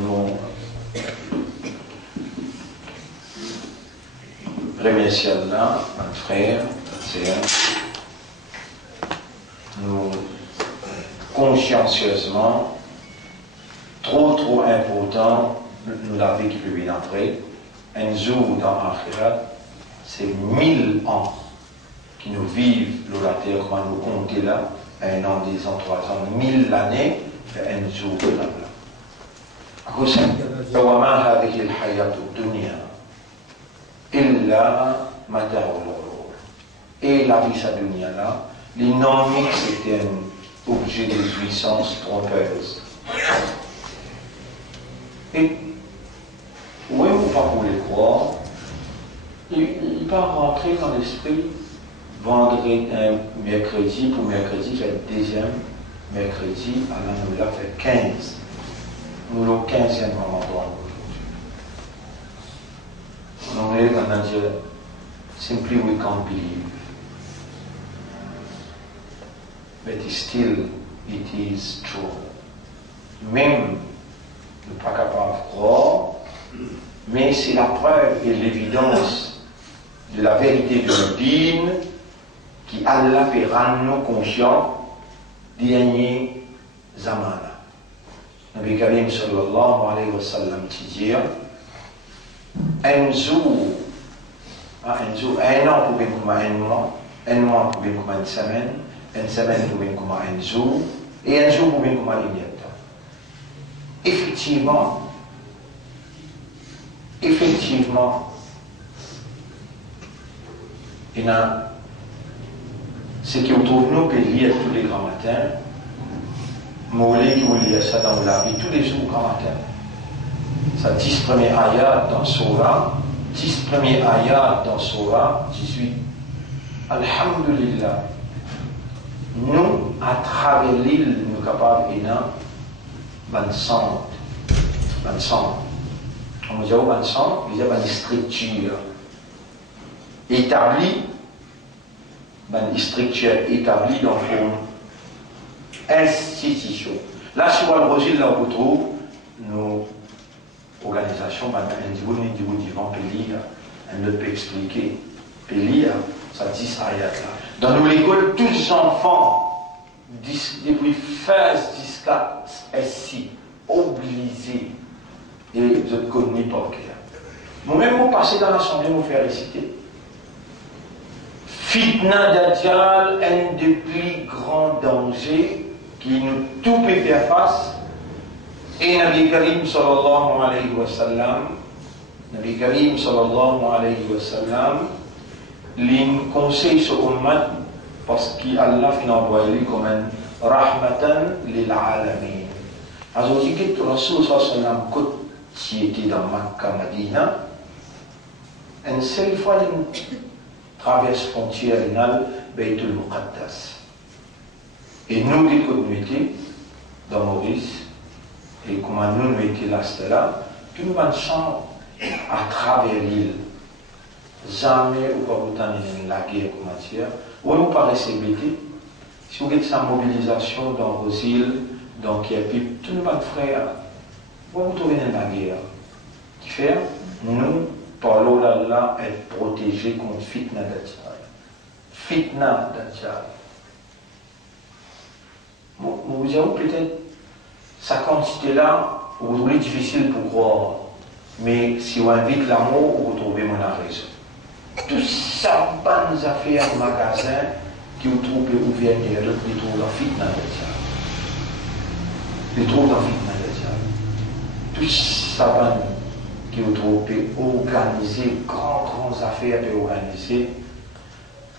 nous remercions Allah, notre frère, notre sœur, nous consciencieusement, trop important, nous l'avons qui peut bien entrer, un jour dans l'Akhirat, c'est 1000 ans qui nous vivent sur la terre, comment nous compter là, 1 an, 10 ans, 3 ans, 1000 années, c'est un jour de là. À cause de وما هذه الحياة الدنيا إلا متاع الغرور. Et la vie sa dunya là, l'innomique c'est un objet de jouissance trompeuse. Et où est-ce qu'on va pour les croire? Il va rentrer dans l'esprit vendredi, mercredi, pour mercredi, c'est le deuxième mercredi, alors nous l'avons fait 15. Nous l'avons 15e Ramadan aujourd'hui. On est dans un dire, simply we can't believe. But still, it is true. Même, nous ne sommes pas capables de croire, mais c'est la preuve et l'évidence de la vérité de nos dînes qui Allah fait rendre nous conscients des derniers zamana. Nabi Karim sallallahu alayhi wa sallam dit un jour, un an pour bien comme un mois pour bien comme une semaine pour bien comme un jour, et un jour pour bien comme un temps. Effectivement, il y a ce qui trouve nous peut lire tous les grands matins, Moulé qui vous lire ça dans la vie tous les jours grand matin. Ça 10 premiers ayats dans Surah, 10 premiers ayats dans Surah 18. Alhamdulillah, nous, à travers l'île, nous sommes capables de faire un centre. On dit un centre, il y a une structure établie, dans une institution. Là, sur le Brésil, là, on retrouve nos organisations, on ne peut expliquer. Ça dit ayat là. Dans l'école, tous les enfants, depuis phase jusqu'à SI, obligés, et je ne connais pas. Moi-même, je passé dans l'assemblée, je me fais réciter. Fitna Dajjal, un des plus grands dangers qui nous tout peut faire face. Et Nabi Karim sallallahu alayhi wa sallam, il conseille ce ummat parce qu'Allah finit envoyé comme un rahmatan lil alamin. Alors, il dit que Rasul sallallahu alayhi wa sallam, quand il était dans Makkah, Madina, une seule fois, il traverse la frontière dans Baytul Muqaddas. Et nous, dès que nous étions dans Maurice, et comment nous étions là, tout le monde sent à travers l'île. Jamais ou pas autant la guerre comme matière. Où nous paraissait bêter, si vous avez sa mobilisation dans vos îles, dans Kiapip, tout le monde frère, où vous trouvez dans la guerre? Qui fait? Nous, par l'Allah, être protégés contre Fitna Dajjal. Fitna Dajjal. Vous direz peut-être, sa quantité-là, vous trouvez difficile pour croire. Mais si vous invitez l'amour, vous trouvez mon raison. Tout ça, bonnes affaires au magasin, qui vous trouvez ouvert, et l'autre, ils trouvent dans Fitna Dajjal. Ils trouvent dans Fitna Dajjal. Tout ça, bonnes qui vous trouvez organiser, grandes affaires de organiser.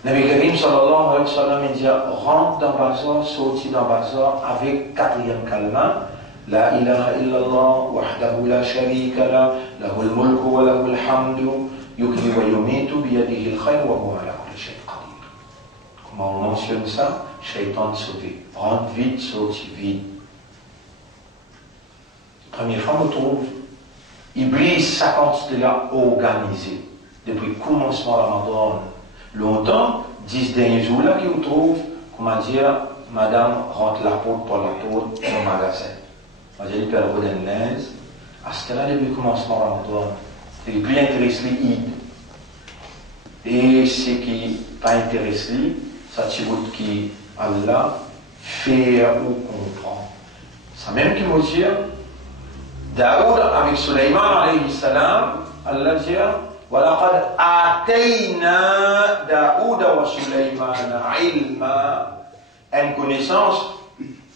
Nabi Karim sallallahu alayhi wa sallam dit rentre dans le bazar, sorti dans le bazar avec 4e kalma. La ilaha illallah, wahdahu la sharika la, lahul mulku wa lahul hamdu, yuhyi wa yumitu, biyadihi al-khayr wa huwa ala kulli shay'in qadir. Comment on mentionne ça? Shaitan sauvé. Rentre vite, sorti vite. Première fois, on trouve Iblis, sa quantité-là, organisée. Depuis le commencement de Ramadan, longtemps, 10 derniers jours-là, qui vous trouve, comment dire, madame rentre la porte par la porte dans le magasin. Moi, j'ai dit, père Rodenlens, À ce là depuis le commencement Ramadan, c'est plus intéressé Eid. Et ce qui pas intéressé, ça c'est votre qui Allah fait ou comprend. Ça même qui veut dire, Daoud avec Sulaiman alayhi salam, Allah dit, وَلَقَدْ آتَيْنَا دَاوُدَ وَسُلَيْمَانَ عِلْمًا, une connaissance,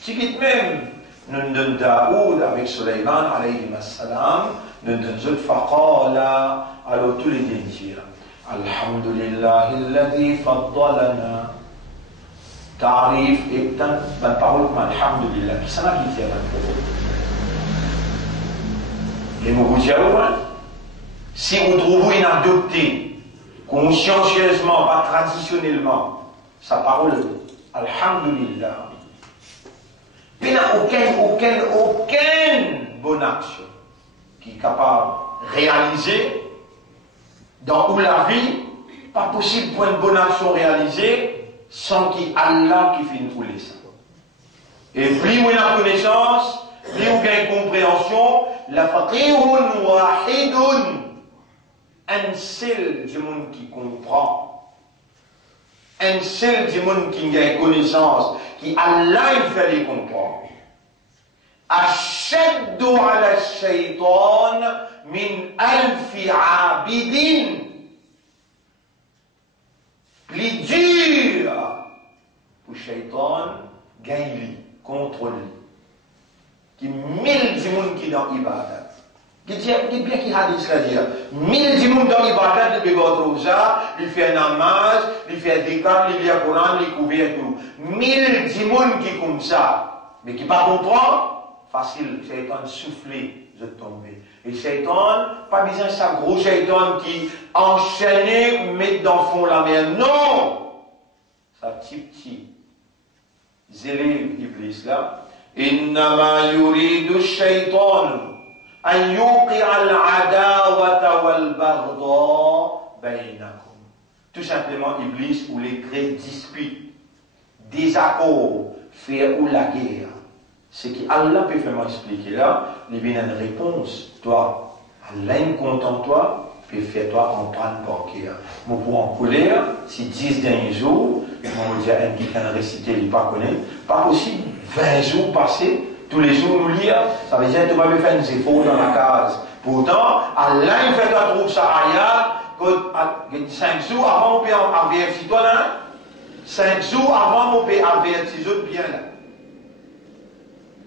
qui dit même, nous donnons Daoud avec Sulaiman alayhi salam, nous donnons faqala, alors tous les dire, Alhamdulillah, alladhi faddalana. Tarif et la parole comme Alhamdulillah. Qui ça m'a dit à les mots vous dire, si vous trouvez une adoptée, consciencieusement, pas traditionnellement, sa parole, Alhamdulillah, il n'y a aucune bonne action qui est capable de réaliser dans la vie, pas possible pour une bonne action réalisée sans qu'il y ait Allah qui finit pour les ça. Et plus vous avez la connaissance, plus vous avez une compréhension, la faqihun wahidun, un seul du monde qui comprend, un seul du monde qui a une connaissance, qui Allah il fait les comprendre. Ashaddu ala shaytan min alfi abidin. Plus dur pour Shaitan gagne contre lui. Qui mille du monde qui dans l'ibadat. Qui dit bien qu'il a dit cela dire. Mille du monde dans l'ibadat, il peut ça, il fait un namaz, il fait un décart, il lit un Coran, il couvre tout. Mille du monde qui comme ça, mais qui pas comprend, facile, Shaitan souffler, je tombe. Et Shaitan, pas besoin de ça gros Shaitan qui enchaîné, met dans le fond la mer. Non! Ça petit zélé Iblis là. Innama yuridu shaitan an yuqi'a al-adawata wal-baghdha bainakum. Tout simplement, Iblis voulait créer dispute, désaccord, faire ou la guerre. Ce qu'Allah peut faire m'expliquer là, il vient une réponse. Toi, Allah est content de toi, peut faire toi en prendre par cœur. Moi, pour en colère, si 10 derniers jours, on va dire un qui a récité, il n'est pas connu, pas possible. 20 jours passés, tous les jours nous lire, ça veut dire que tu vas me faire des efforts dans la case. Pourtant, Allah il fait toi trouver ça ayat, 5 jours avant, on peut avertir toi là. 5 jours avant, on peut avertir les autres bien là.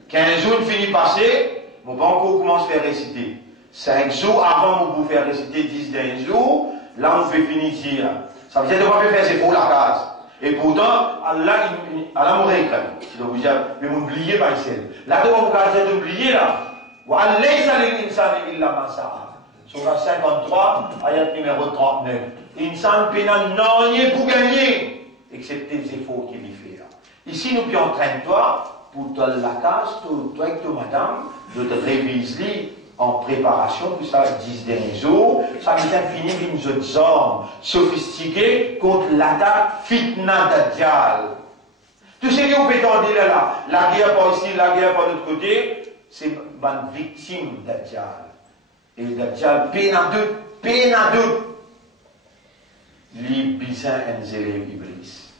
15 jours fini passé, mon banco commence à faire réciter. 5 jours avant, on peut faire réciter 10 derniers jours, là on fait finir dire. Ça veut dire qu'on va faire c'est pour la case. Et pourtant, Allah m'a réclamé. Si vous dire, mais m'oubliez pas ici. Là, on va vous oublier là. Wa alaysa lil insani illa ma sa'a. Surah 53, ayat numéro 39. Insan pena non pour gagner, excepté les efforts qu'il y fait. Ici, nous pouvons entraîner toi. Pour toi la case, toi et toi madame, de te réviser en préparation pour ça 10 derniers jours, ça veut dire finir une autre armes sophistiquée contre l'attaque fitna dajjal. Tout ce qu'on peut entendre là, la guerre par ici, la guerre par l'autre côté, c'est une victime dajjal. Et dajjal, peine à deux. L'ibisa enzele Iblis.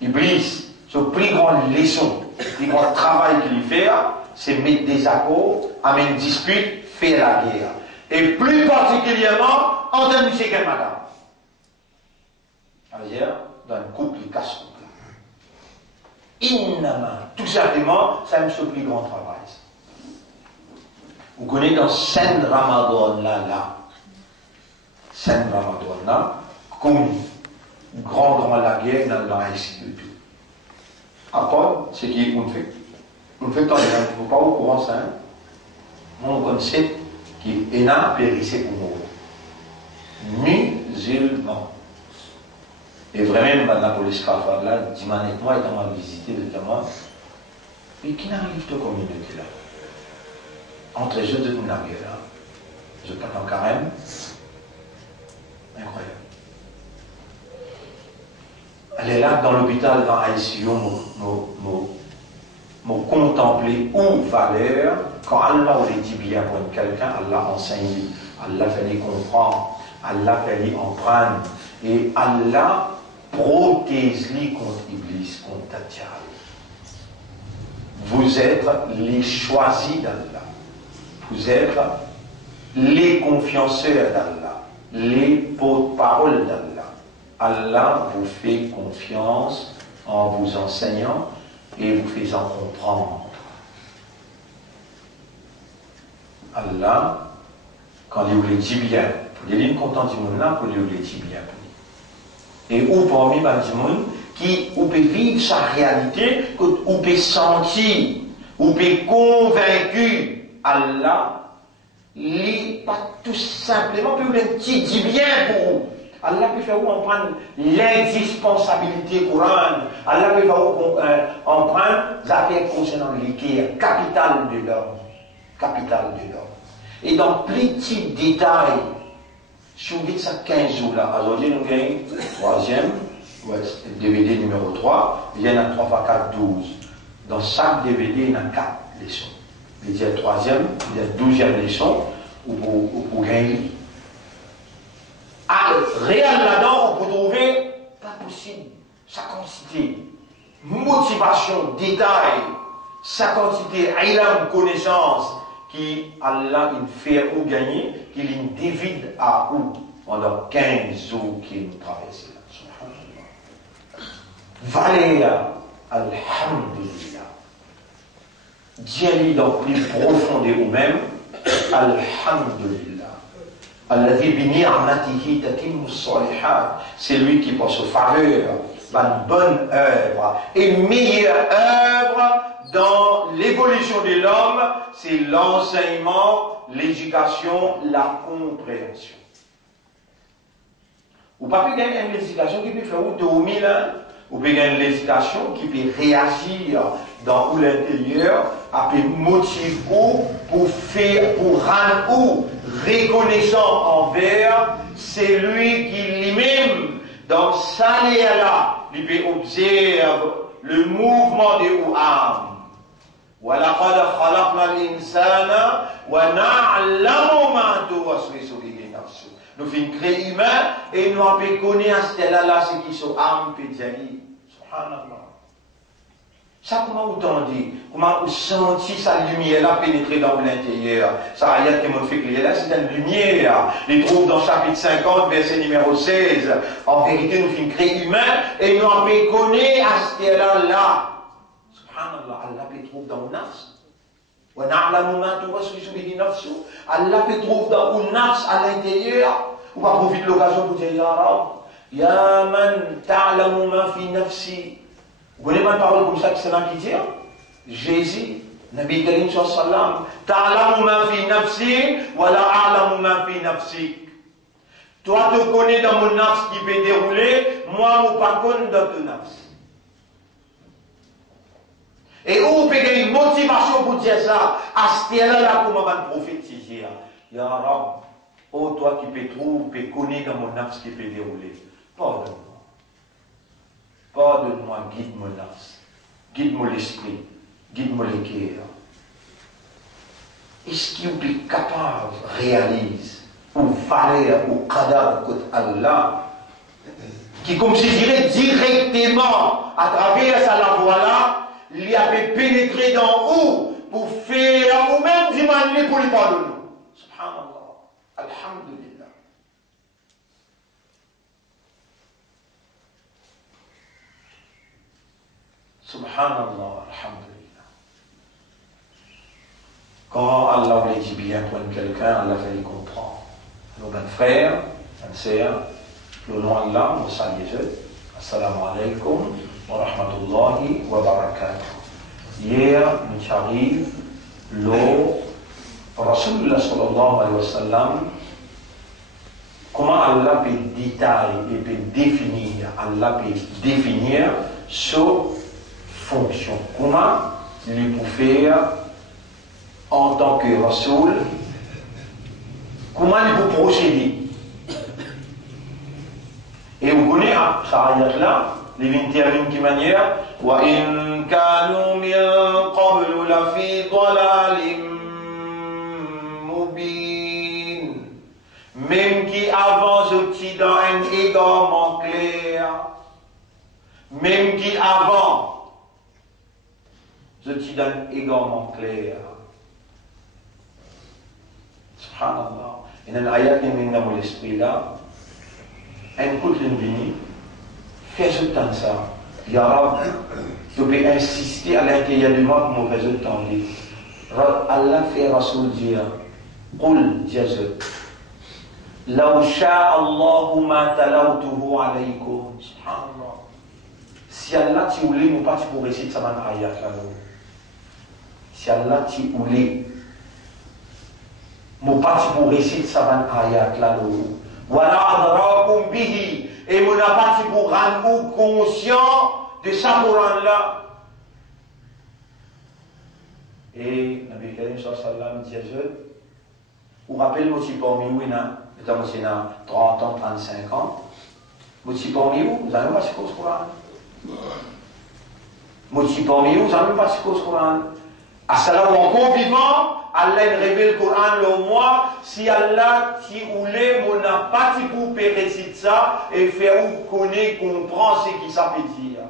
Iblis, son plus grande leçon, le plus grand travail qu'il fait, c'est mettre des accords, amener une dispute, faire la guerre. Et plus particulièrement, entre monsieur et madame. C'est-à-dire, dans le couple, il casse couple. Innama, tout simplement, c'est ce plus grand travail. Vous connaissez dans Saint Ramadan là, Saint Ramadan là, comme grand la guerre dans l'Aïs de tout. Après, ce qu'on fait. On fait quand même, il ne faut pas au courant ça. Mon concept qui est là, périssé pour nous. Musulmans. Et vraiment, la police Carfard là, dis-moi, moi, étant mal visité, notamment, mais qui n'arrive de communauté là? Entre les jeux de la guerre là, je parle en carême. Incroyable. Elle est là dans l'hôpital, dans ICU, me contempler ou valeur, quand Allah les dit bien pour quelqu'un, Allah enseigne, Allah fait les comprendre, Allah fait les emprunter, et Allah protège-les contre Iblis, contre Dajjal. Vous êtes les choisis d'Allah. Vous êtes les confianceurs d'Allah, les porte-parole d'Allah. Allah vous fait confiance en vous enseignant et vous faisant comprendre. Allah, quand il vous dit bien, pour les lignes contents du monde là, pour lui dit bien. Et ou parmi les gens qui ou peut vivre sa réalité, ou peut sentir, ou peut convaincu Allah, il pas tout simplement peut vous dire bien pour vous. Allah peut faire vous en prendre l'indispensabilité courante. Allah peut faire vous en prendre les affaires concernant l'équerre, capitale de l'homme. Capitale de l'homme. Et dans petits détails, si vous dites ça 15 jours là, aujourd'hui nous gagnons troisième, DVD numéro 3, il y en a 3 x 4, 12. Dans chaque DVD, il y en a 4 leçons. Il y a troisième, il y a 12e leçon, où vous gagnez. Réel là-dedans, on peut trouver, pas possible, sa quantité, motivation, détail, sa quantité, ilm, connaissance, qui Allah il fait ou gagner, qu'il divide à où pendant 15 jours qu'il nous traverse là. Valéa, alhamdulillah. Dis-lui dans le plus profond de vous-même, alhamdulillah. C'est lui qui porte faveur, une bonne œuvre. Et meilleure œuvre dans l'évolution de l'homme, c'est l'enseignement, l'éducation, la compréhension. Ou pas gagner une éducation qui peut faire ou ou peut gagner une éducation qui peut réagir dans l'intérieur, peut motiver pour faire, pour rendre ou reconnaissant envers celui qui lui-même, dans sa léala, il peut observer le mouvement de ou âme. وَلَقَدْ خَلَقْنَا الْإِنسَانَ وَنَعْلَمُ مَا تُوَسْوِسُ بِهِ نَفْسُهُ. Nous faisons créer humain et nous avons connu à ce là ce qui sont âme peut dire. Subhanallah. Ça, comment vous entendez? Comment vous sentez sa lumière là pénétrer dans l'intérieur? Ça a rien qui m'a fait clair là, c'est une lumière. Il trouve dans chapitre 50, verset numéro 16. En vérité, nous faisons créer humain et nous avons connu à ce là. Subhanallah, Allah peut trouver dans le nafs. Allah peut trouver dans le nafs à l'intérieur. On va profiter de l'occasion pour dire Ya Rab, Ya man ta'lamu ma fi nafsi. Vous connaissez pas une parole comme ça que c'est là qui dit? Jésus, Nabi Karim sallam, ta'lamu ma fi nafsi, wa la a'lamu ma fi nafsik. Toi, tu connais dans mon nafs qui peut dérouler, moi, je ne pas connais dans ton nafs. Et où vous avez une motivation pour dire ça, à ce là comment on va prophétiser. Ya Rab, oh toi qui peux trouver, peux connaître dans mon nafs qui peut dérouler. Pardonne-moi. Pardonne-moi, guide mon nafs, guide mon esprit, guide mon cœur. Est-ce qu'il est capable de réaliser ou valeur ou qadar que Allah, qui comme je dirais directement à travers sa la voie là, il avait pénétré dans où pour faire ou même demander pour lui pardonner. Subhanallah. Alhamdulillah. Subhanallah. Alhamdulillah. Quand Allah voulait dire bien pour quelqu'un, Allah fait comprendre. Nos bons frères, bonnes sœurs, le nom d'Allah, nous saluons. Assalamu alaikum wa rahmatullahi wa barakatuh. Hier, nous arrive le Rasulullah sallallahu alayhi wa sallam, comment Allah peut détailler et peut définir, Allah peut définir sa fonction. Comment il peut faire en tant que Rasoul, comment il peut procéder. Et vous connaissez ça ayat là, les 21 qui manière, wa in kanu min qablu la fi dalalim mubin. Même qui avant je dans un égarement clair, même qui avant je dans un égarement clair. Subhanallah. Il y a un ayat qui est dans l'esprit là. Un coup de vini, fais ce temps ça. Ya Rab, tu peux insister à l'intérieur de moi pour me faire ce temps là. Allah fait Rasoul dire, Qul Jésus, Law sha'a Allahu ma talawtuhu alaykum. Subhanallah. Si Allah tu voulais, nous pas pour réciter ça dans ayat là. Si Allah tu voulais, nous pas pour réciter ça dans ayat là. Wala adrakum bihi, et mon pas pour rendre conscient de ça Coran-là. Et Nabi Karim sallallahu alayhi wa sallam, vous rappelez moi si parmi vous, notamment c'est dans 30 ans, 35 ans, moi si parmi vous, vous n'avez pas ce Coran. Moi si parmi vous, vous n'avez pas ce Coran. À cela où encore vivant, Allah révèle le Coran le mois, si Allah qui voulait, mon n'a pas pour réciter ça et faire ou connaître, comprendre ce qui ça peut dire.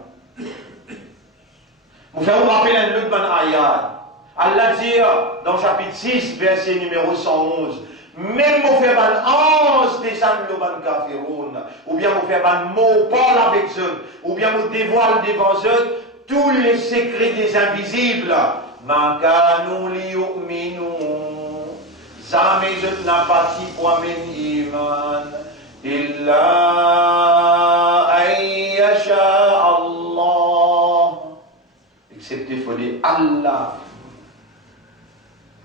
Vous faites vous rappeler un autre ayat. Allah dit dans chapitre 6, verset numéro 111, même vous faites un 11 descendre le ban kafiroun, ou bien vous faites un mot parle avec eux, ou bien vous dévoile devant eux tous les secrets des invisibles. Ma kanu li yu'minu, jamais je n'ai pas si pour men iman, illa ayyasha Allah, excepté faut dire Allah.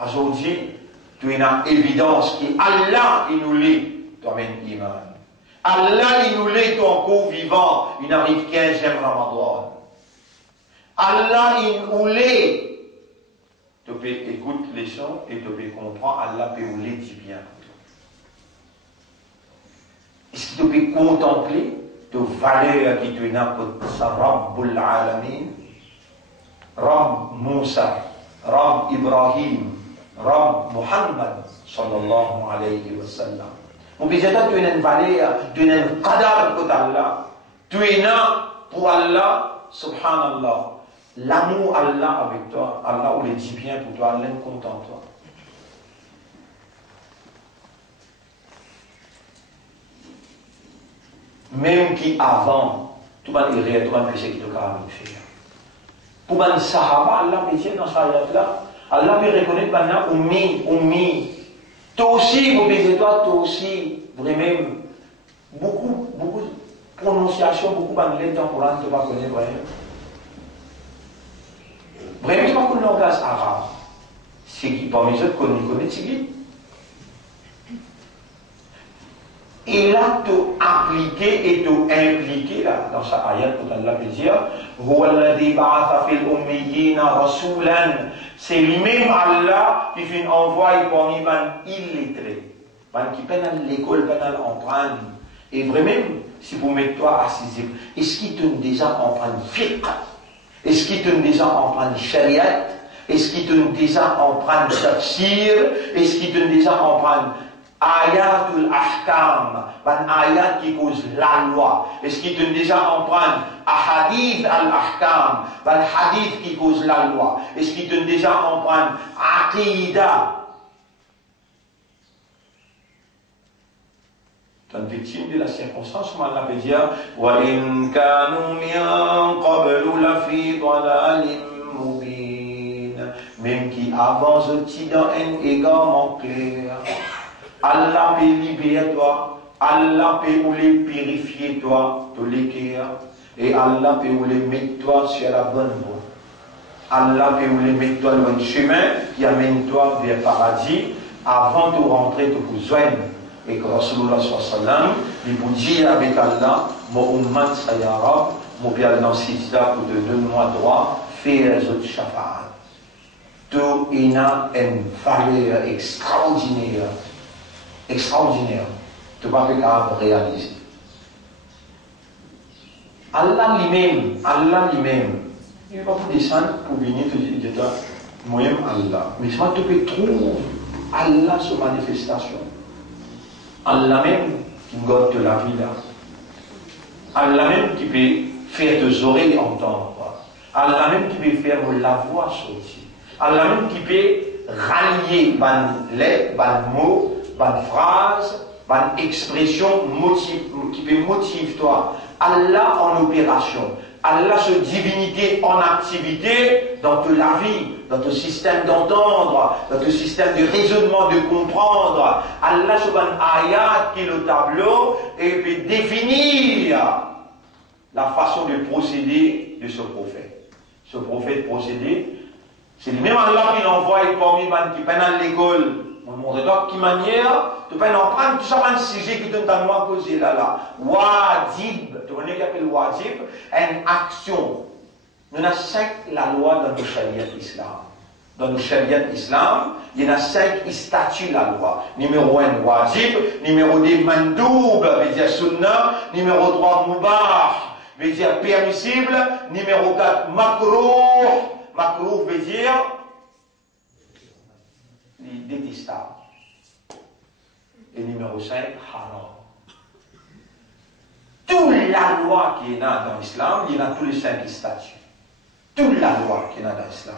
Aujourd'hui, tu as une évidence qui Allah il nous lit, toi men iman. Allah il nous lit ton corps vivant, il arrive 15e Ramadan. Allah il nous lit. Tu peux écouter les sons et tu peux comprendre Allah peut vous les dire bien. Est-ce que tu peux contempler de valeur qui te n'a pour sa Rabbul Alamin, Rabb Moussa, Rabb Ibrahim, Rabb Muhammad sallallahu alayhi wa sallam. Vous pouvez dire que tu as une valeur, tu as un qadar pour Allah, tu es là pour Allah, subhanallah. L'amour Allah avec toi, Allah ou les dit bien pour toi, Allah est content de toi. Même qui avant, tout le monde est tout le monde péché qui te caractère faire. Pour les Sahaba, Allah peut dire dans sa ayat là, Allah peut reconnaître maintenant, ummi. Toi aussi, vous pouvez toi aussi, vraiment, beaucoup de prononciations, beaucoup de lettres dans le Coran, tu vas connaître vraiment. Vraiment, tu vas connaître le langage arabe. C'est qui, parmi eux, connaît, c'est qui. Et là, tu appliqué et tu impliqué là, dans sa ayat, quand Allah peut dire, c'est lui-même Allah qui fait un envoi parmi les illettrés. Qui peine à l'école, peine à l'emprendre. Et vraiment, si vous mettez toi à 6e, est-ce qu'il te déjà emprunte fiqh? Est-ce qu'il te déjà emprunte shariat? Est-ce qu'il te déjà emprunte tafsir? Est-ce qu'il te déjà emprunte ayatul ahkam, ban ayat qui cause la loi? Est-ce qu'il te déjà emprunte ahadith al-ahkam, ban hadith qui cause la loi? Est-ce qu'il te déjà emprunte aqidah? Tant victime de la circonstance, Allah peut dire wa in kanu min qablu la fi dalalin mubin. Même qui avance dans un égarement clair. Allah peut libérer toi, Allah peut vous les purifier toi, tous les cœurs, et Allah peut vous les mettre toi sur la bonne voie. Allah peut vous les mettre toi dans un chemin qui amène toi vers le paradis avant de rentrer de vous joindre. Et que Rasulullah sallam, il vous dit avec Allah, mon ummat sayarab, mon père dans sida pour te donner-moi droit, faire les autres shafa'at. Tout il a une valeur extraordinaire. Extraordinaire. Tu vas pas réaliser. Allah lui-même, il va pas descendre pour venir te dire, moi-même Allah. Mais je tu peux trouver Allah sur manifestation. Allah même qui goûte de la vie là. Allah même qui peut faire tes oreilles entendre. Allah même qui peut faire la voix sortir. Allah même qui peut rallier ban mots, ban phrases, ban expression qui peut motiver toi. Allah en opération. Allah se divinité en activité dans toute la vie, dans ton système d'entendre, dans ton système de raisonnement, de comprendre. Allah se ban ayat qui est le tableau et peut définir la façon de procéder de ce prophète. Ce prophète procédé, c'est lui-même Allah qui l'envoie parmi les qui peine à l'école. On montre toi qui manière, tu peux en prendre tout ça, un sujet qui donne à moi causer là. Wajib, tu connais ce qu'on appelle wajib, une action. Nous avons 5 la loi dans le charia islam. Dans le charia islam, il y en a 5 statuts la loi. Numéro 1, wajib. Numéro 2, mandoub, veut dire sunnah. Numéro 3, mubah, veut dire permissible. Numéro 4, makruh. Makruh veut dire détestable. Et numéro 5, haram. Toute la loi qui est là dans l'islam, il y en a tous les 5 statuts. Toute la loi qui est là dans l'islam,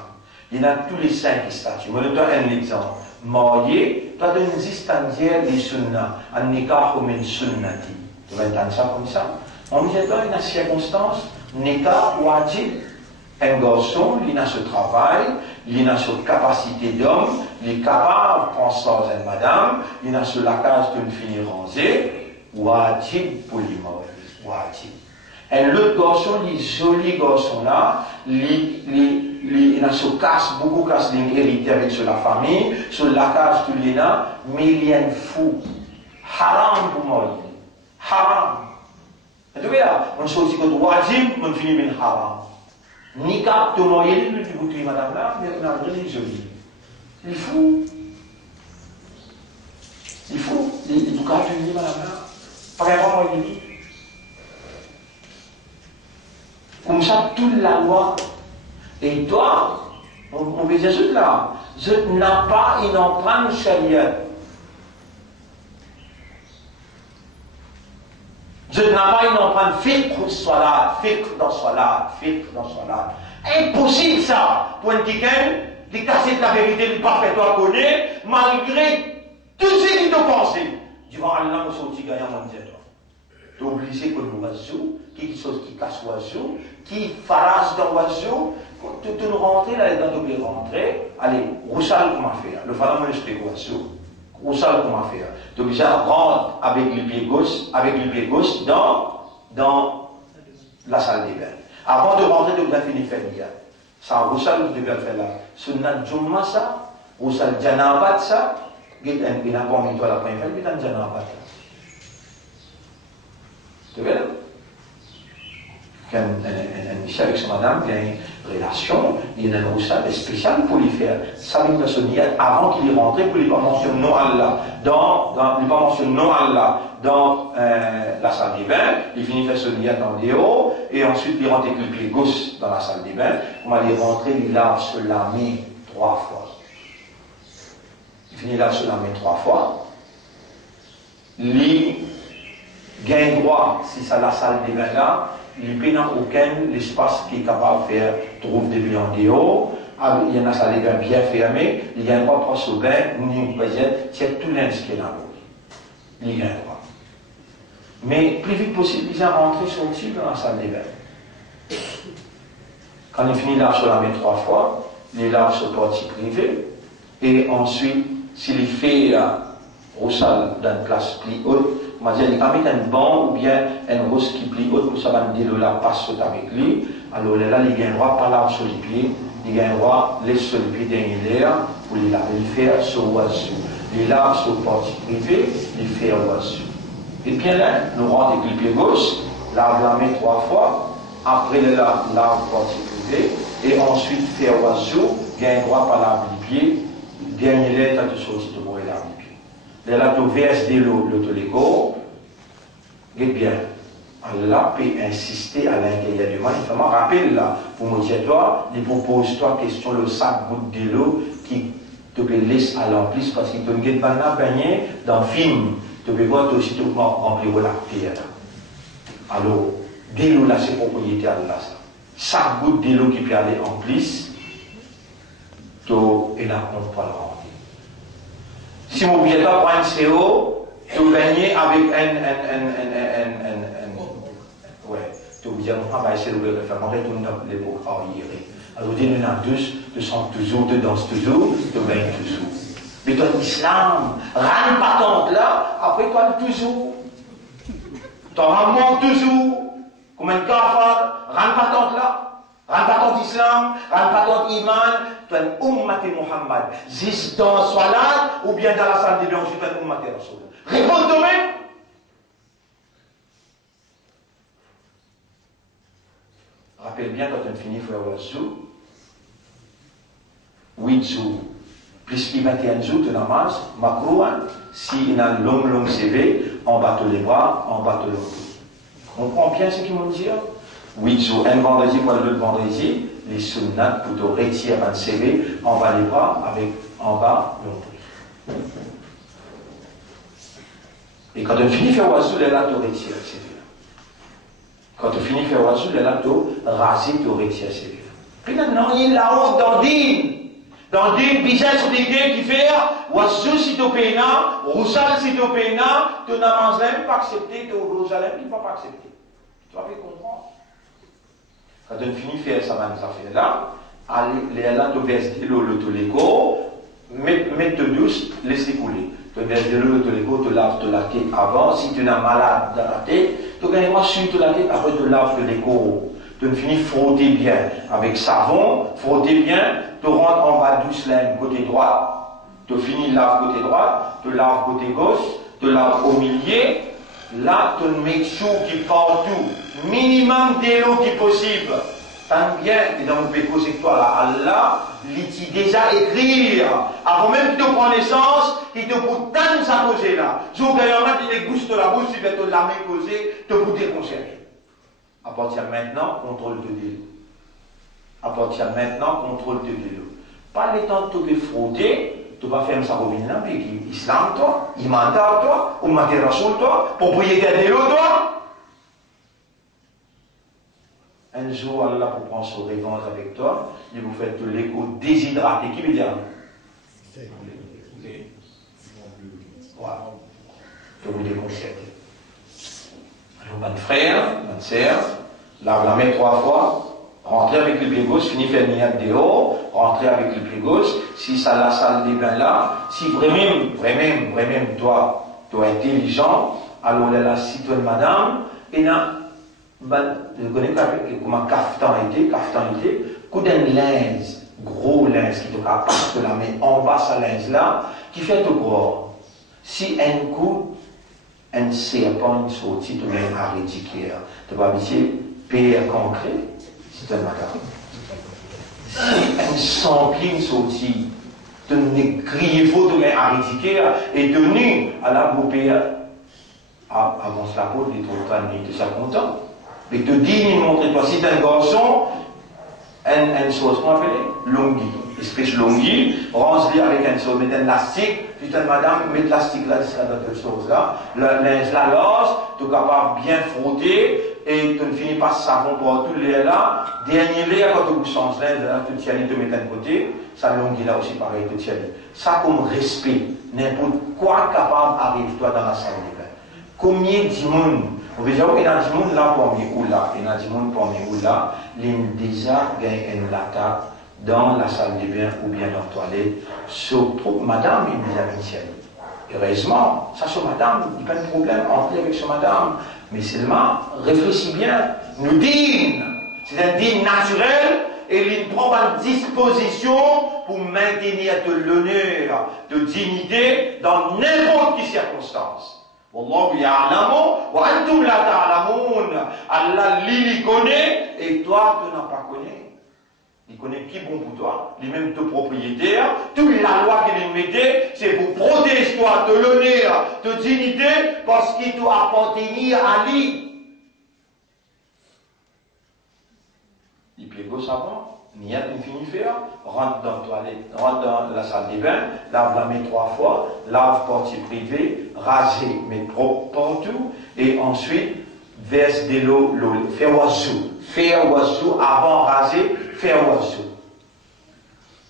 il y en a tous les 5 statuts. Je vais te donner un exemple. Marié, tu as une distanzière des sunnah, un nikah min sunnati. Tu vas entendre ça comme ça. On dit dans une circonstance, nikah wajib. Un garçon, il a ce travail, il a cette capacité d'homme, il est capable de prendre soin d'une madame, il a ce lacage d'une fille rangée, wajib pour les morts, wajib. Et l'autre garçon, les jolis garçons là, il a ce casse, beaucoup casse l'hérité avec sur la famille, sur la case tout les là, mais il y a un fou. Haram pour moi. Haram. Tu vois, on se dit que wajib, on finit bien haram. Nikah, tout le monde est là, tu vois, madame là, mais on a rien joli. Il faut. Il faut. Il faut que tu dis, madame là. Par exemple, il dit. Comme ça, toute la loi. Et toi, on veut dire ce là. Je n'ai pas une empreinte charia. Je n'ai pas une empreinte fiqh dans salat. Impossible ça pour un quelqu'un de casser la vérité, de parfaitement connaître, malgré tout ce qu'il t'a pensé. Devant Allah, on sortit gagnant mon Dieu. Tu es obligé que nous oiseaux, quelque chose qui casse l'oiseau, qui farage dans l'oiseau, tu nous rentres là, dans nous rentrer, allez, roussal comment faire. Le pharaon l'explique oiseau. Roussal comment faire. Tu es obligé de rentrer avec le pied gauche dans la salle des bains. Avant de rentrer, tu dois finir faire bien. Ça, roussal, tu dois faire là. Sunnat Jumma, ça, roussal Janabat, ça, il n'a pas mis toi la première fois, il a un Janabat. Tu vois là? Un monsieur avec sa madame, il y a une relation, il y a un roussal spécial pour lui faire. Ça vient de son niat avant qu'il y rentre, pour lui pas mentionner non Allah. Dans la salle des bains, il finit faire son niat en déo, et ensuite il rentre avec le pied gauche dans la salle des bains. On va aller rentrer, il lave sur la main 3 fois. Il finit là sur la main 3 fois. Il gagne droit, si c'est la salle des bains là, il n'y a aucun espace qui est capable de faire trouve des biens en déo. Il y en a ça les bains bien fermés, il y a un droit pour au bain, ni une paisiette, c'est tout l'indice qui est là. Il y a un droit. Mais plus vite possible, ils ont rentré sorti dans la salle des bains. Quand il finit là sur la main 3 fois, il lave sur partie privée, et ensuite, s'il fait au salle dans une place plus haute, on va dire, il va mettre un banc ou bien un rose qui plie haute pour ça, la passe avec lui. Alors là, il y a un droit par là sur les pieds, il y a un droit laisser sur les pieds derrière pour les laver, il fait sur oiseau. Il lave sur partie privée, il fait oiseau. Et bien là, nous rentrons avec le pied gauche, lave la main 3 fois, après le lave partie privée, et ensuite faire oiseau, il y a un droit par laver les pieds, dernier lettre de sortie de mourir laver les pieds. Là, tu verses de l'eau, le tolégo, get bien. Allah peut insister à l'intérieur du monde. Il me rappelle là, pour me dire, toi, il propose toi question le sac goutte de l'eau qui te laisse à l'emplisse parce qu'il te met pas baigner dans le film. Tu peux voir toi aussi tout remplir la terre. Alors, de l'eau là, c'est propriété à Allah. Chaque goutte de l'eau qui peut aller en plus, tu es là qu'on peut le remplir. Si vous n'oubliez pas prendre CO, tu baigner avec ouais, tu oublies pas, on va essayer de le faire. On va tout les mots arriérés. Alors, tu es dans tous, tu sens toujours, tu danses toujours, tu baignes toujours. Mais toi, l'islam, râle pas tant là, après toi, toujours. Tu remontes toujours. Comme un kafar, râle pas tant là. Râle pas tant islam, râle pas tant iman. Tu es un ummat Muhammad. Juste dans Salat ou bien dans la salle de bain, tu es un ummat Rasoul. Réponds toi-même. Rappelle bien quand on finit frère Wazou, 8 jours, plus 21 jours de namaz, makrouan, si il a un long CV, on batte les bras, on batte le dos. On comprend bien ce qu'ils m'ont dit? 8 jours, un vendredi pour le vendredi, les sunnats pour te retirer un CV, on va les bras avec en bas le dos. Et quand on finit de faire Wazou, les là, tu retires le CV. Quand tu finis de faire Wazou, les là, tu rases, tu retires le CV. Puis maintenant, il est là-haut dans Dine. Dans Dine, bizarre sur l'idée qui fait Wazou si tu payes, Roussal si tu payes, tu n'as même pas accepté, tu Roussal qui ne va pas accepter. Tu vas bien comprendre. Quand tu finis de faire ça, là, les là, tu verses de l'eau, le légo, mets te douce, laisse-les couler. Tu verses de l'eau, le légo, tu laves la tête avant. Si tu es malade dans la tête, tu gagnes sur la tête, après tu laves le légo. Tu finis frotter bien avec savon, frotter bien, tu rentres en bas douce laine côté droit, tu finis lave côté droit, tu laves côté gauche, tu laves au milieu, là tu mets chaud qui partout, minimum d'eau qui possible. Tant bien, et dans mon péco c'est que toi là, Allah, il t'a déjà écrit, avant même que tu prends naissance, il te pour tant ça causer là. Je vous gagne en matin, il gouste la bouche, il va te la main causer, te pour déconcerter. À partir de maintenant, contrôle de l'eau. À partir de maintenant, contrôle de l'eau. Pas le temps de te frotter, tu vas faire ça pour venir là, puis islam toi, iman toi, ou mater rasoul toi, propriétaire de l'eau toi. Un jour, Allah pour prendre son revanche avec toi, il vous fait de l'écho déshydraté. Qui veut dire? Voilà. Je vous déconseille. Mon frère, ma sœur, lave la main 3 fois, rentrer avec le pied gauche, finir faire niat dehors, rentrer avec le pied gauche, si ça la salle des bains là, si vraiment, toi intelligent, alors là, si toi madame, et là, je connais pas comment caftan était, coup d'un linge, gros linge qui te passe de la main en bas sa linge là, qui fait tout gros. Si un coup, un serpent sorti, tu viens à rédiquer. Tu vas dire, père concret, c'est un madame. Si un sanguin sorti, tu ne criez faux, tu viens à rédiquer, et tenu à la père, avance la peau, il est trop calme, il est content. Mais te dit, il montre-toi, si tu es un garçon, une chose qu'on appelle longuille. Espèce longuille, range-les avec une chose, mets un élastique, puis madame, mets l'élastique là, c'est la même chose là, le linge la loge, tu es capable de bien frotter, et tu ne finis pas savon pour tout les là, dernier lait, quand tu changes linge, là, tu tiens, tu mets d'un côté, ça longuille là aussi pareil, tu tiens. Ça comme respect, n'importe quoi capable arrive-toi dans la salle de bain. Combien de monde, on veut dire qu'il y a du monde là pour ou là, il y a du monde pour ou là, il déjà gagne une lata dans la salle de bain ou bien dans la toilette, pour madame, il nous a mis. Heureusement, ça c'est madame, il n'y a pas de problème, entrer avec ce madame, mais seulement, réfléchis bien, nous dîne, c'est un dîne naturel, et il prend une disposition pour maintenir de l'honneur, de dignité dans n'importe quelle circonstance. Wallahu ya'lamu wa antum la ta'lamun. Allah lui connaît et toi tu n'as pas connu. Il connaît qui est bon pour toi, lui-même te propriétaire. Toute la loi qu'il mettait, c'est pour protéger toi de l'honneur, de dignité, parce qu'il doit appartenir à lui. pied gauche avant, n'y a une fini faire, rentre dans la toilette, rentre dans la salle des bains, lave la main 3 fois, lave portier privé, raser, mais propre partout, et ensuite, verse de l'eau, faire oiseau, avant raser, faire oiseau.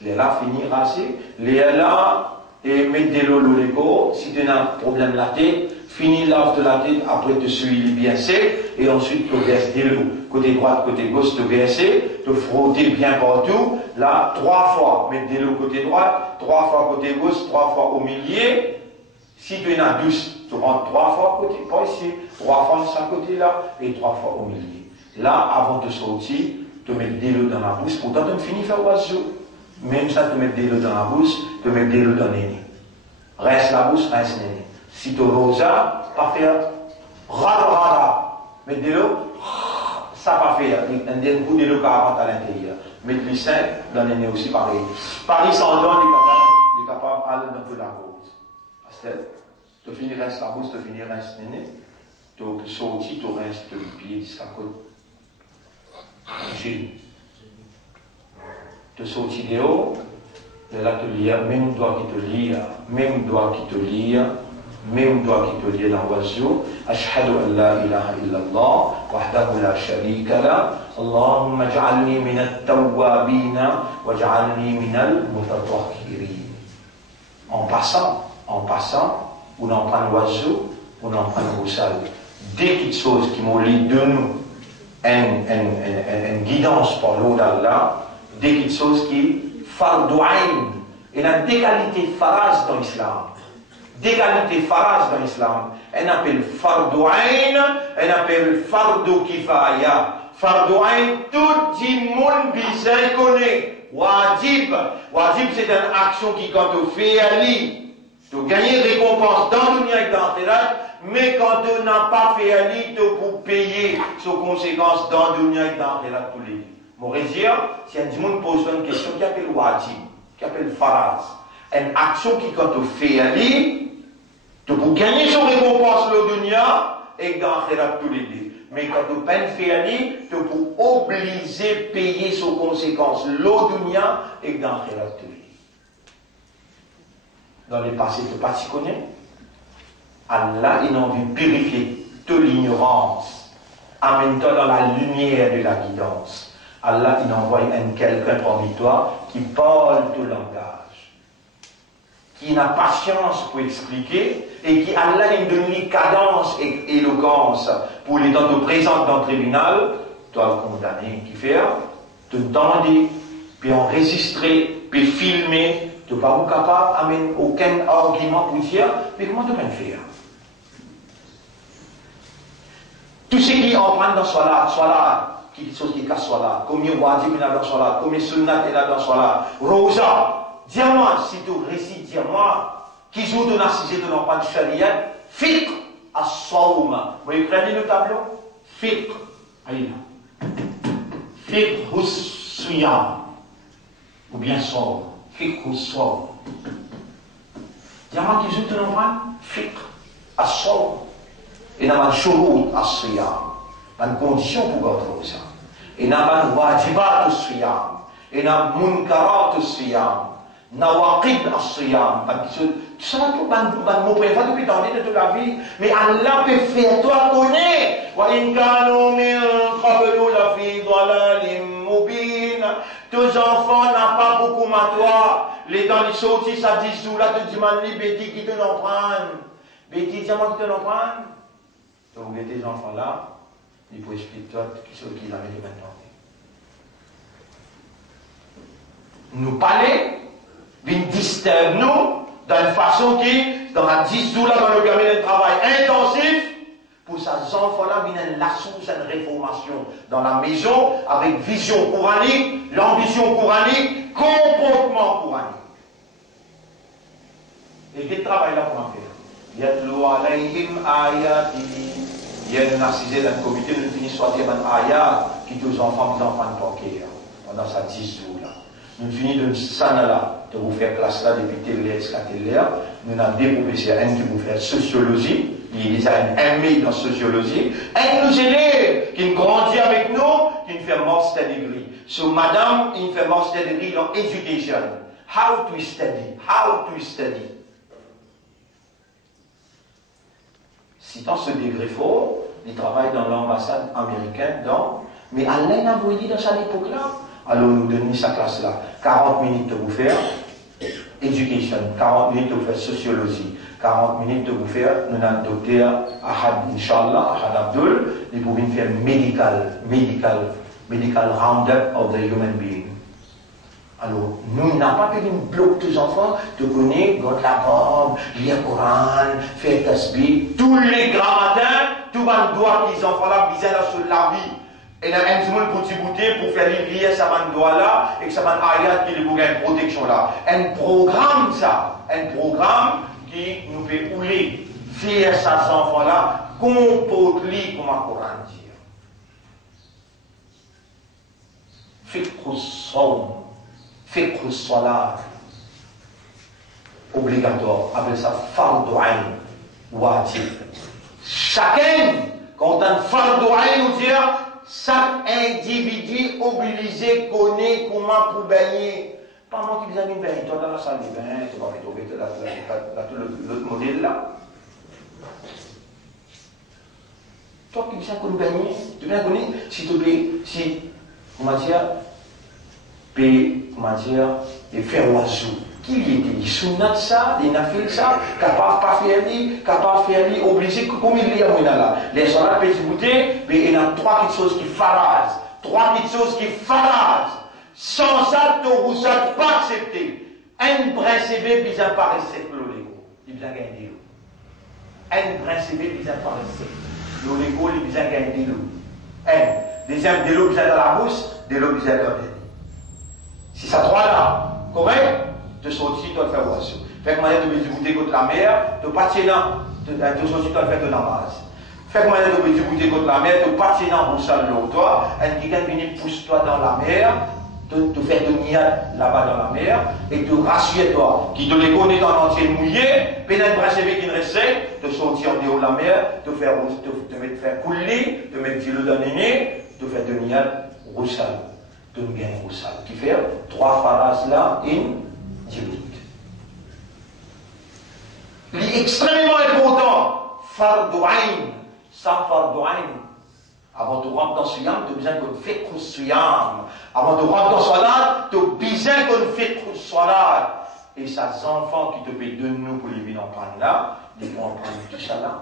Les là, fini raser, les là, et mettre de l'eau le corps, si tu as un problème de la tête, fini lave de la tête, après te suivre bien sec, et ensuite tu verses de l'eau. Côté droit, côté gauche, te verser, te frotter bien partout, là, 3 fois, mettre de l'eau côté droit, 3 fois côté gauche, 3 fois au milieu. Si tu es dans la douche, tu rentres 3 fois côté, pas ici, 3 fois de ce côté-là, et 3 fois au milieu. Là, avant de sortir, tu mets de l'eau dans la bouche, pourtant tu finis faire oiseau. Même ça, tu mets de l'eau dans la bouche, tu mets de l'eau dans le nez. Reste la bouche, reste le nez. Si tu rosa, pas faire rada. Mettre de l'eau, ça pas faire. Un coup de l'eau qui rentre à l'intérieur. Mettre le sein dans le nez aussi, pareil. Paris sans don, il est capable d'aller dans la bouche. Parce que tu finis reste la bouche, tu finis reste le nez. Tu sortis, tu restes le pied jusqu'à côté. Tu sortis dehors, là te lire, même doigt qui te lie, même doigt qui te lie, même doigt qui te lie dans l'oiseau. Ashhadu an la ilaha illallah, wahdahu la sharika la, Allahumma ja'alni min at-tawwabina, wa ja'alni min al-mutatahhirin. En passant, on en prend l'oiseau, on en prend le roussal. Dès quelque chose qui m'ont lit de nous, une guidance par l'eau d'Allah, dès quelque chose qui est fardouain. Il y a des qualités farage dans l'islam. Des qualités farage dans l'islam. On appelle fardouain, on appelle fardou kifaya. Fardouain, tout le monde bizarre connaît. Wajib. Wajib, c'est une action qui, quand tu fais ali, tu gagnes récompense dans le dunya et dans l'akhirat, mais quand tu n'as pas fait ali, tu peux payer ses conséquences dans le dunya et dans l'akhirat tous les jours. Morézia, si un monde pose une question qui appelle wajib, qui appelle faraz, une action qui, quand tu fais ali, tu peux gagner son récompense le dunya et dans l'akhirat tous les deux. Mais quand tu peines fait ali, tu peux obliger payer ses conséquences le dunya et dans l'akhirat tous les deux. Dans le passé, tu pas s'y connais. Allah, il a envie de purifier toute l'ignorance, amène-toi dans la lumière de la guidance. Allah, il envoie quelqu'un parmi toi qui parle tout langage, qui a patience pour expliquer, et qui, Allah, il donne une cadence et éloquence pour les temps te présenter dans le tribunal, toi le condamné, qui fait, te demander, puis enregistrer, puis filmer, tu n'es pas capable d'amener aucun argument pour dire, mais comment tu peux le faire? Tout ce qui en prend dans Salat, quelque chose qui casse Salat, combien wajib il y a dans Salat, combien sunnat il y a dans Salat, Rosa, dis-moi, si tu récites, dis-moi, qui joue de l'assisé de l'emploi de Sharia, fiqh as-sawma. Vous écrivez le tableau? Fiqh, aïe là. Fiqh as-siyam, ou bien sawm, fiqh as-sawm. Dis-moi, qui joue de l'emploi? Fiqh as-sawm. Et n'a pas de shurut as-siyam. Pas de condition pour garder ça. Et n'a pas de wajibat as-siyam. Et n'a pas de munkarat as-siyam. Nawaqid as-siyam. Tout ça, tout le mot préféré depuis tant de toute la vie. Mais Allah peut faire toi connaître. Wa in kanu min qablu la fi dhalalin mubin. Tes enfants n'ont pas beaucoup à toi. Les dans les sorties, ça dit sous là, tu dis man, Betty qui te l'en prennent. Betty, dis-moi qui te l'en prennent. Donc, tes enfants là, il faut expliquer toi qui sont qui l'avaient maintenant. Nous parler, nous disturber nous, d'une façon qui, dans la 10 jours là, dans le permet de travail intensif, pour ces enfants-là, il y a une leçon, une réformation dans la maison, avec vision coranique, l'ambition coranique, comportement coranique. Et quel travail là pour en faire? Yatlu alayhim ayati. Il y a une narcisé dans le comité, nous finissons par dire un ayat qui dit aux enfants, les enfants de porquer pendant ces 10 jours là. Nous finissons de ça là, de vous faire classe là depuis telle heure jusqu'à telle heure. Nous avons des professeurs, un qui vous fait sociologie, il y a un dans sociologie, un de nos élèves qui grandit avec nous, qui fait master degree. So, madame, il fait master degree dans education. How to study? How to study? Si dans ce degré fort, il travaille dans l'ambassade américaine, mais Alain a voulu dans cette époque-là. Alors nous donnons sa classe-là. 40 minutes de vous faire education, 40 minutes de vous faire sociologie, 40 minutes de vous faire, nous avons docteur Ahad, Inch'Allah, Ahad Abdul, il pouvait faire medical roundup of the human being. Alors, nous n'avons pas pu bloquer tous les enfants de connaître God la Bible, lire le Coran, faire tasbih. Tous les grands matins, tout le monde doit que les enfants-là bisent sur la vie. Et là, un monde pour t'y pour faire lire ça doigt-là, et que ça va ayat qui est pour une protection là. Un programme, ça. Un programme qui nous fait rouler, faire ces enfants-là, comporter comme un Coran dit. Fiqh as-sawm. Fiqh as-salat, obligatoire, avec ça, fardu ayn, wajib. Chacun, quand on fardu ayn, nous dire, chaque individu obligé connaît comment pour baigner. Pas moi qui vous ai baigner, toi dans la salle de bain, tu vas mettre l'autre modèle là. Toi qui viens connaître baigner, tu viens connaître, si tu peux, si, comment dire, comment dire, et faire oiseau. Qui était les sunnat ça, les nafil ça, capable pas faire lui, obligé, comme il y a là. Les soldats peuvent goûter, mais il y a trois petites choses qui farasent. Sans ça, tu ne pas accepter. Un principe bizarre apparaissait pour le Lego. Il bizarre gagner l'eau. Un principe bizarre apparaissait. Le Lego, il bizarre gagner l'eau. Un. Deuxième, de l'eau bizarre dans la bouche, de l'eau bizarre dans la tête. Si ça trois là, correct, tu sortis, tu vas faire oiseau. Fait que moi, tu veux goûter contre la mer, tu partis dans, tu sortis, tu vas faire de namaz. Fait que moi, tu veux goûter contre la mer, tu partis dans le salle de toi, et quelqu'un vient pousse-toi dans la mer, tu fais de niat là-bas dans la mer, et tu rassures-toi, qui te les connaît dans l'entier mouillé, pénètre principe qui ne reste, te sortir en dehors de la mer, te faire couler, te mettre de l'eau dans le nez, te faire de niat roussal. De nous gagner roussal. Qui fait trois phrases là, in Djibouti. C'est extrêmement important. Fardu ayn. Sans fardu ayn. Avant de rentrer dans Suyam, tu as besoin qu'on fait Suyam. Avant de rentrer dans Salat, tu as besoin qu'on fait Salat. Et ces enfants qui te payent de nous pour les venir en prendre là, ils vont en prendre tout ça là.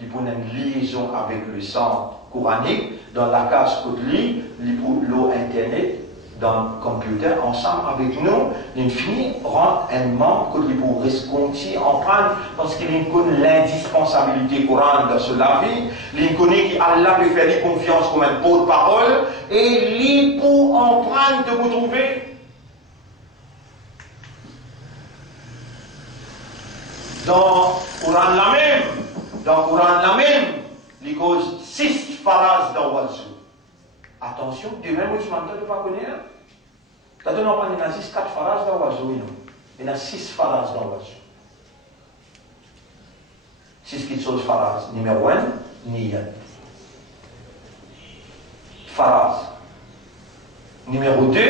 Ils font une liaison avec le sang coranique dans la case Kodli, l'eau internet, dans le computer, ensemble avec nous, ils finissent rendre un membre que pour resconti en prendre parce qu'ils connaissent l'indispensabilité coranique dans cela vie, ils connaissent qu'Allah peut faire confiance comme un porte-parole et ils pour en prendre de vous trouver. Dans le Coran la même, il cause 6 phrases dans l'oiseau. Attention, de même, je ne pas connaître. Tu as donné il y a 6, 4 phrases dans l'oiseau. Il y a 6 phrases dans l'oiseau. 6 qui sont phrases. Numéro 1, niyat. Phrase. Numéro 2,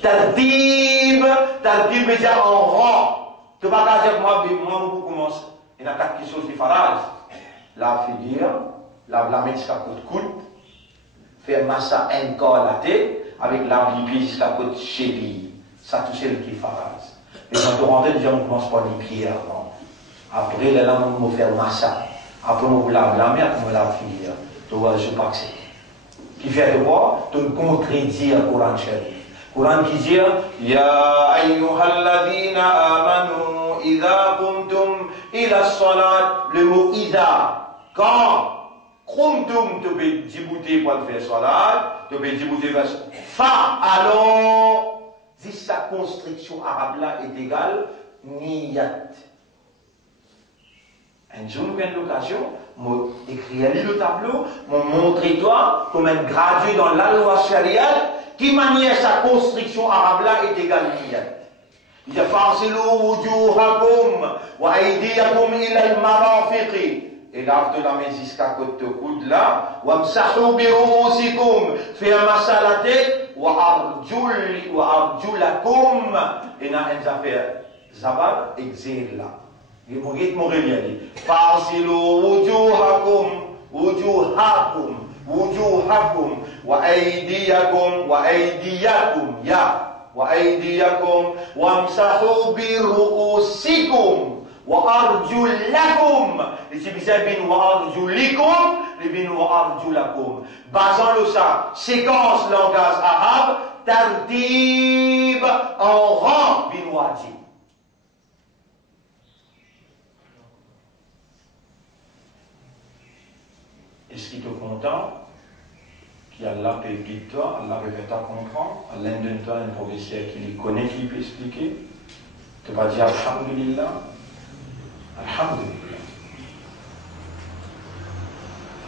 tardib. Tardib veut dire en rang. Tu ne vas pas dire moi, vous commencez. Il y a 4 qui sont des phrases. La figure, la mettre jusqu'à coude, faire massa encore la tête, avec la bibi jusqu'à côté cheville. Ça, tout c'est le qui phrase. Et quand on rentre, déjà, on commence par les pieds avant. Après, les langues, on va faire massa. Après, on va la mer, on va la figure. Tu vois, je ne sais pas que c'est. Qui fait de quoi? Tu contredis le Coran Sharif. Coran qui dit, Ya ayyuhalladhina amanu, idha kumtum ila salat, le mot ida. Quand kumtum te peut djibouter pour faire salat, te peut djibouter pour fa, alors, si sa construction arabe là est égale, niyat. Un jour, nous avons l'occasion, d'écrire le tableau, montrer-toi comme un gradué dans la loi sharia, qui manière sa construction arabe là est égale niyat. Il dit, Farsilu wujuhakum wa aydiyakum ila al-marafiqi. et lave de la main jusqu'à côté de coude là, wamsahu bi ru'usikum, fait un massage à la tête, wa arjulakum, et na en affaire zabar exil là. Il mourit mourir bien dit. Fasilu wujuhakum wa aydiyakum wamsahu bi ru'usikum وأرجلكم لتبزابين وأرجلكم لبين وأرجلكم basant le ça séquence langage arabe tartib en rang bin wajib. Est-ce qu'il te content qu'Allah peut guider toi, Allah peut faire comprendre, Allah donne toi un professeur qui les connaît, qui peut expliquer, tu vas dire Alhamdulillah. Alhamdulillah.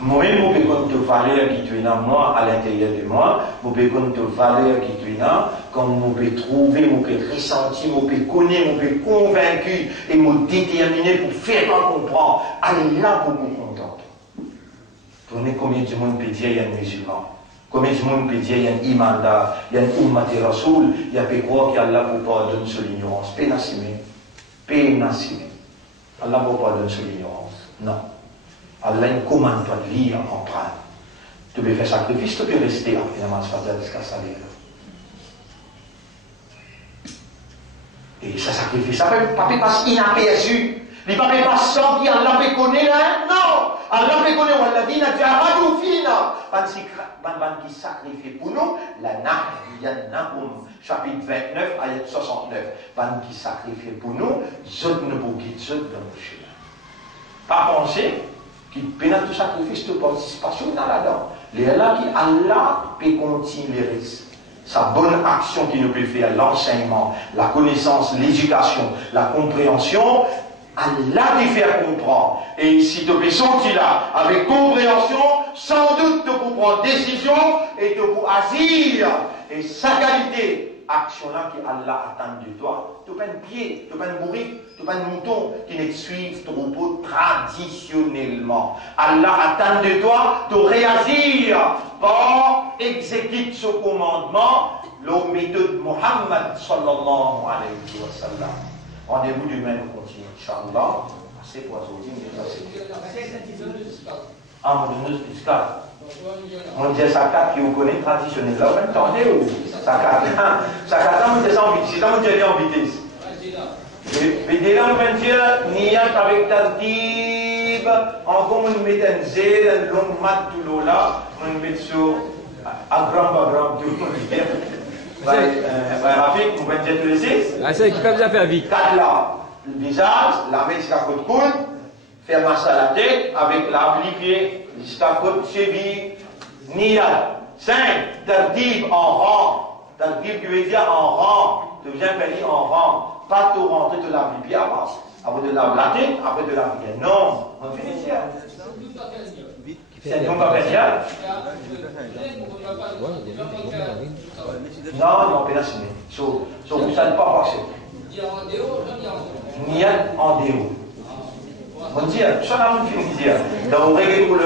Moi, je peux te valeur qui tu es dans moi, à l'intérieur de moi, je peux te valeur qui tu es dans, comme je peux trouver, je peux ressentir, je peux connaître, je peux convaincre et me déterminer pour faire comprendre. Allez là pour vous contenter. Tournez combien de monde peut dire il y a un musulman, combien de monde peut dire il y a un imandar, il y a un ummati rasoul, il y a peut croire qu'Allah pour pardonner sur l'ignorance. Pénassime. Allah ne va pas donner sur l'ignorance. Non. Allah ne commande pas de lire, en prendre. Tu peux faire sacrifice, tu peux rester après la masse fatale jusqu'à sa vie. Et ce sacrifice, ça ne peut pas passer inaperçu. Il ne peut pas passer sans qui Allah peut connaître là. Non. Allah peut connaître. Walladina jahadu fina. Ban qui sacrifie pour nous. La nahdiyannahum. Chapitre 29, ayat 69. Ban qui sacrifie pour nous. Zot ne vous guide, zot dans le chemin. Pas penser qu'il peut tout sacrifice de participation dans la dent. Les là qui Allah peut continuer sa bonne action qu'il nous peut faire, l'enseignement, la connaissance, l'éducation, la compréhension. Allah te fait comprendre. Et si tu peux sentir là, avec compréhension, sans doute tu peux prendre décision et tu peux agir. Et sa qualité, action là que Allah attend de toi. Tu pas un pied, tu pas un bourrique, tu pas un mouton qui ne suivent ton repos traditionnellement. Allah attend de toi de réagir par exécuter ce commandement, la méthode Muhammad sallallahu alayhi wa sallam. Rendez-vous demain, nous continuons, Inch'Allah. C'est pour aujourd'hui, ah, mon Dieu, c'est ça. Mon Dieu, ça carte qui vous connaît traditionnel. Là, vous entendez ou ça carte? Ça carte, on dit ça en vitesse. C'est ça, mon Dieu, en vitesse. Mais déjà, on va dire, Niyat avec Tartib, encore on met un Z, un long mat tout l'eau là, on met sur Agram, tout le monde. Rafik, vous pouvez dire tous les six? Ah, c'est qui peut bien faire vite. 4 là, le visage, la main jusqu'à côté de coude, faire masse à la tête avec la pied jusqu'à côté de cheville, niyat. 5, tartib en rang. Tartib qui veut dire en rang. Tu viens faire en rang. Pas tout rentrer de la pied avant. Après de la tête, après de la pied. Non, on finit ici. C'est un nom pas pédial. Non, non, pénassime. Vous ne savez pas passer. Niyat en déo. On dit, ça n'a pas de dire. Dans le règle pour le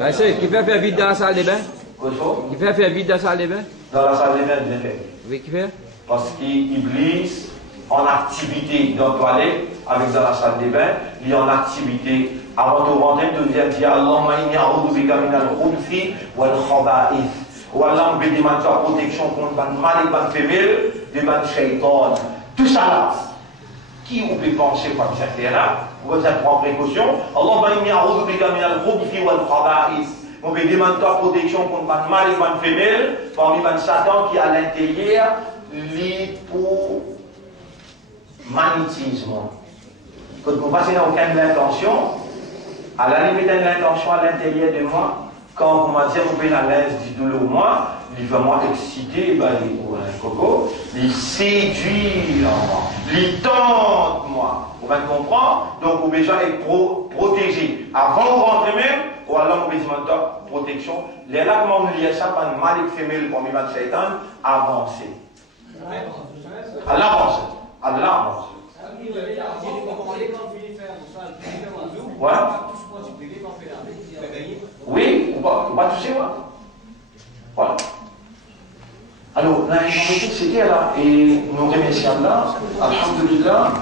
Ah, c'est qui fait faire vite dans la salle de bain? Quoi ça? Qui fait faire vite dans la salle de bain? Dans la salle de bain, bien fait. Oui, qui fait? Parce qu'Iblis, en activité dans la toilette, avec dans la salle de bain, il est en activité. Avant de rentrer, de dire Allahumma inni a'udhu bika minal khubthi wal khaba'ith. Ou Allah me demande sa protection contre le mal et le féminin, de le shaitan. Tout ça là, qui vous peut penser par ça faire là? Vous pouvez prendre précaution. Allahumma inni a'udhu bika minal khubthi wal khaba'ith. On me demande ta protection contre le mal et le féminin, parmi le Satan qui est à l'intérieur, l'hypomagnétisme. Quand vous passez dans aucune intention, à la limite de l'intention à l'intérieur de moi, quand vous m'avez dit, vous pouvez à l'aise du douleur moi, il va moi exciter, ben, il coco, il séduit en moi, il tente moi. Vous allez comprendre? Donc, vous avez besoin d'être protégé. Avant de rentrer même, ou alors vous avez besoin de protection. Les là, comment vous liez ça, par mal et féminin, pour m'y shaitan, avancer. À l'avance. À l'avance. Ouais. pas touché, moi. Voilà. Alors, là, c'était là, et nous remercions Allah, alhamdulillah.